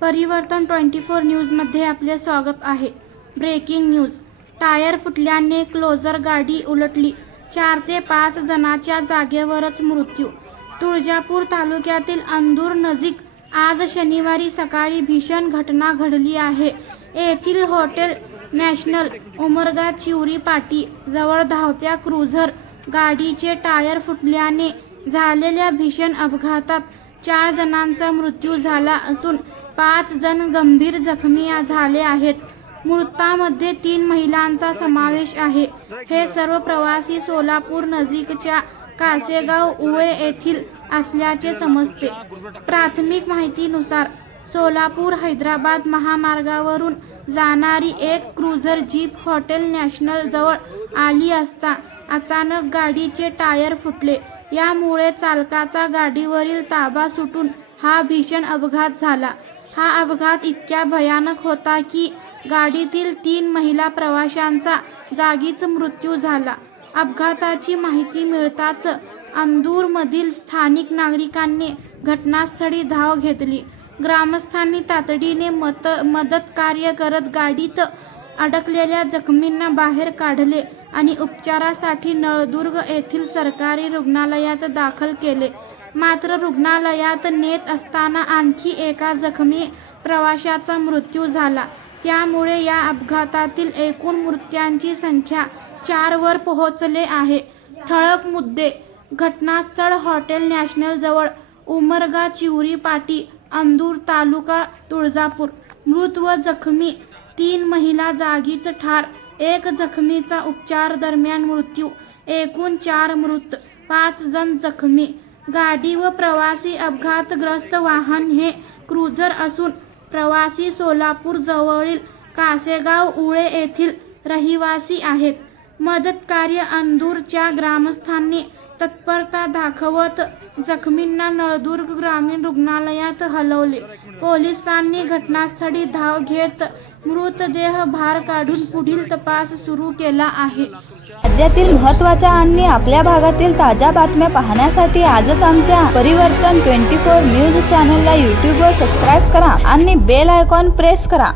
परिवर्तन twenty four न्यूजमध्ये आपले स्वागत आहे. Breaking news. टायर फुटल्याने क्लोजर गाडी उलटली. चार ते पाच जणाच्या जागेवरच मृत्यू. तुळजापूर तालुक्यातील अंदूर नजीक आज शनिवारी सकाळी भीषण घटना घडली आहे. येथील हॉटेल नॅशनल उमरगा चिवरी पाटी जवळ धावत्या क्रुझर गाडीचे टायर फुटल्याने झालेल्या भीषण अपघातात चार जणांचा मृत्यू झाला असून पाच जण गंभीर जखमी झाले आहेत. मृतामध्ये तीन महिलांचा समावेश आहे. हे सर्व प्रवासी सोलापूर नजीकच्या कासेगाव उळे येथील असल्याचे समजते. प्राथमिक माहितीनुसार सोलापूर हैदराबाद महामार्गावरून जाणारी एक क्रुझर जीप हॉटेल नॅशनल जवळ आली असता अचानक गाडीचे टायर फुटले. यामुळे चालकाचा गाडीवरील ताबा सुटून हा भीषण अपघात झाला. हा अपघात इतक्या भयानक होता की गाडीतील तीन महिला प्रवाशांचा जागीच मृत्यू झाला. अपघाताची माहिती मिळताच अंदूरमधील स्थानिक नागरिकांनी घटनास्थळी धाव घेतली. ग्रामस्थांनी तातडीने मत मदत कार्य करत गाडीत अडकलेल्या जखमींना बाहेर काढले आणि उपचारासाठी नळदुर्ग येथील सरकारी रुग्णालयात दाखल केले. मात्र रुग्णालयात नेत असताना आणखी एका जखमी प्रवाशाचा मृत्यू झाला. त्यामुळे या अपघातातील एकूण मृत्यांची संख्या चारवर पोहोचले आहे. ठळक मुद्दे घटनास्थळ हॉटेल नॅशनल जवळ उमरगा चिवरी पाटी अंदूर तालुका तुळजापूर मृत व जखमी तीन महिला जागीच ठार. एक जखमीचा उपचार दरम्यान मृत्यू. एकूण चार मृत. पाच जण जखमी. गाडी व प्रवासी अपघातग्रस्त वाहन हे क्रुझर असून प्रवासी सोलापूर जवळील कासेगाव उळे येथील रहिवासी आहेत. मदत कार्य अंदूरच्या ग्रामस्थांनी तत्परता दाखवत जखमींना नळदुर्ग ग्रामीण रुग्णालयात हलवले. पोलिसांनी घटनास्थळी धाव घेत मृतदेह बाहेर काढून पुढील तपास सुरू केला आहे. राज्यातील महत्त्वाच्या आणि आपल्या भागातील ताज्या बातम्या पाहण्यासाठी आजच आमच्या परिवर्तन ट्वेंटी फोर न्यूज चॅनलला यूट्यूबवर सबस्क्राईब करा आणि बेल आयकॉन प्रेस करा.